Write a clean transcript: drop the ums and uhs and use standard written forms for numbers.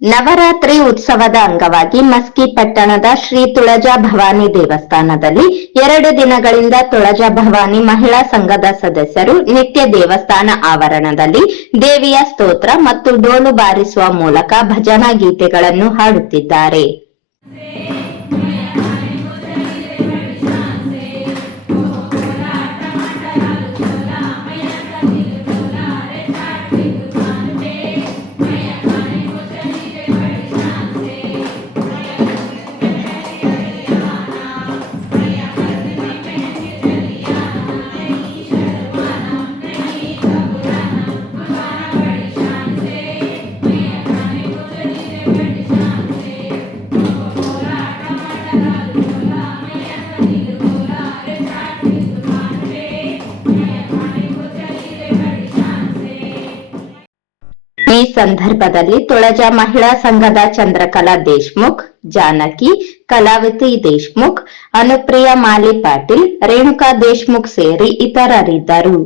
ನವರಾತ್ರಿ ಉತ್ಸವದ ಅಂಗವಾಗಿ ಮಸ್ಕಿ ಪಟ್ಟಣದ ಶ್ರೀ ತುಳಜಾ ಭವಾನಿ ದೇವಸ್ಥಾನದಲ್ಲಿ 2 ದಿನಗಳಿಂದ ತುಳಜಾ ಭವಾನಿ ಮಹಿಳಾ ಸಂಘದ ಸದಸ್ಯರು ನಿತ್ಯ ದೇವಸ್ಥಾನ ಆವರಣದಲ್ಲಿ ದೇವಿಯ ಸ್ತೋತ್ರ ಮತ್ತು ಡೋಲು ಬಾರಿಸುವ ಮೂಲಕ ಭಜನಾ ಗೀತೆಗಳನ್ನು ಹಾಡುತ್ತಿದ್ದಾರೆ. ಈ ಸಂದರ್ಭದಲ್ಲಿ ತುಳಜಾ ಮಹಿಳಾ ಸಂಘದ ಚಂದ್ರಕಲಾ ದೇಶ್ಮುಖ್, ಜಾನಕಿ, ಕಲಾವತಿ ದೇಶ್ಮುಖ್, ಅನುಪ್ರಿಯಾ ಮಾಲಿ ಪಾಟೀಲ್, ರೇಣುಕಾ ದೇಶ್ಮುಖ್ ಸೇರಿ ಇತರರಿದ್ದರು.